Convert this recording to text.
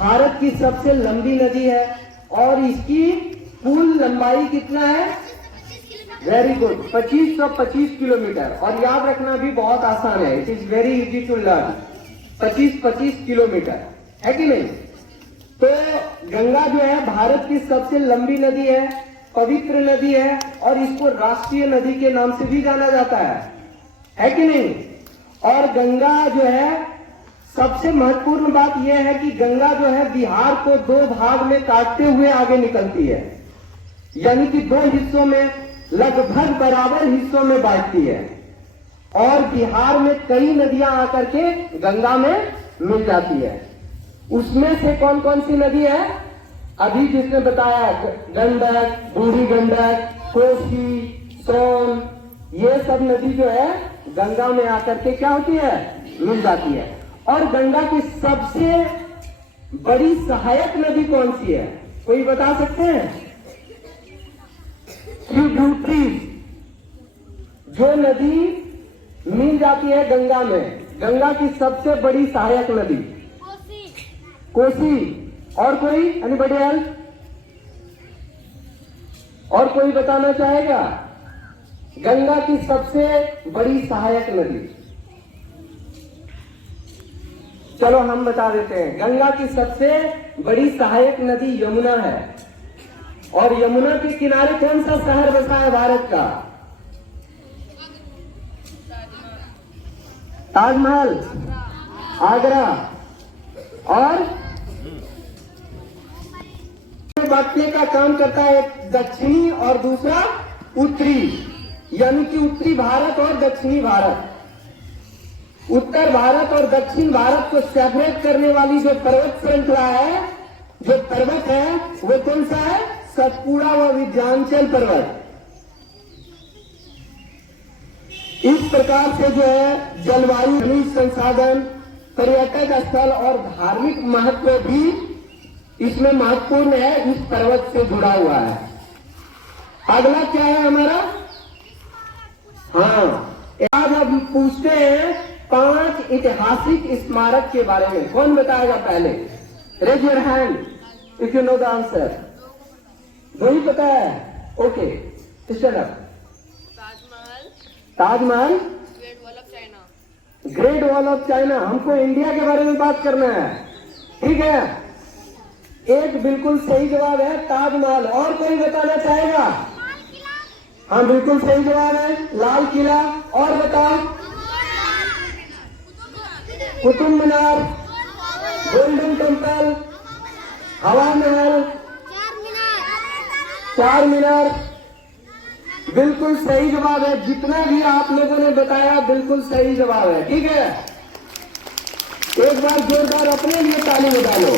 भारत की सबसे लंबी नदी है और इसकी कुल लंबाई कितना है? Very good, 2525 kilometre. और याद रखना भी बहुत आसान है, it is very easy to learn. 2525 kilometre है कि नहीं? तो गंगा जो है भारत की सबसे लंबी नदी है, पवित्र नदी है और इसको राष्ट्रीय नदी के नाम से भी जाना जाता है कि नहीं? और गंगा जो है, सबसे महत्वपूर्ण बात यह है कि गंगा जो है बिहार को 2 भाग में काटते हुए आगे निकलती है, यानी कि 2 हिस्सों में लगभग बराबर हिस्सों में बांटती है और बिहार में कई नदियां आकर के गंगा में मिल जाती है। उसमें से कौन कौन सी नदी है? अभी जिसने बताया, गंडक, बूढ़ी गंडक, कोसी, सोन, ये सब नदी जो है गंगा में आकर के क्या होती है? मिल जाती है। और गंगा की सबसे बड़ी सहायक नदी कौन सी है? कोई बता सकते हैं? ट्रिब्यूटरीज, जो नदी मिल जाती है गंगा में, गंगा की सबसे बड़ी सहायक नदी कोसी। और कोई? Anybody else? और कोई बताना चाहेगा? गंगा की सबसे बड़ी सहायक नदी, चलो हम बता देते हैं। गंगा की सबसे बड़ी सहायक नदी यमुना है। और यमुना के किनारे कौन सा शहर बसा है भारत का? ताजमहल, आगरा। और बांटने का काम करता है, एक दक्षिणी और दूसरा उत्तरी, यानी कि उत्तरी भारत और दक्षिणी भारत। उत्तर भारत और दक्षिण भारत को सेपरेट करने वाली जो पर्वत श्रृंखला है, जो पर्वत है, वो कौन सा है? सतपुड़ा व विंध्याचल पर्वत। इस प्रकार से जो है जलवायु, खनिज संसाधन, पर्यटक स्थल और धार्मिक महत्व भी इसमें महत्वपूर्ण है, इस पर्वत से जुड़ा हुआ है। अगला क्या है हमारा? हाँ, आज हम पूछते हैं 5 ऐतिहासिक स्मारक के बारे में। कौन बताएगा पहले? Raise your hand if you know the answer. वही पता है? Okay, stand up. Taj Mahal, great wall of China. Great wall of China. हमको इंडिया के बारे में बात करना है, ठीक है? एक बिल्कुल सही जवाब है ताजमहल। और कोई बताना चाहेगा? हाँ, बिल्कुल सही जवाब है लाल किला। और बताओ? कुतुब मीनार, गोल्डन टेम्पल, हवा महल, चार मीनार। बिल्कुल सही जवाब है। जितना भी आप लोगों ने बताया बिल्कुल सही जवाब है, ठीक है? एक बार जोरदार अपने लिए ताली बजा लो।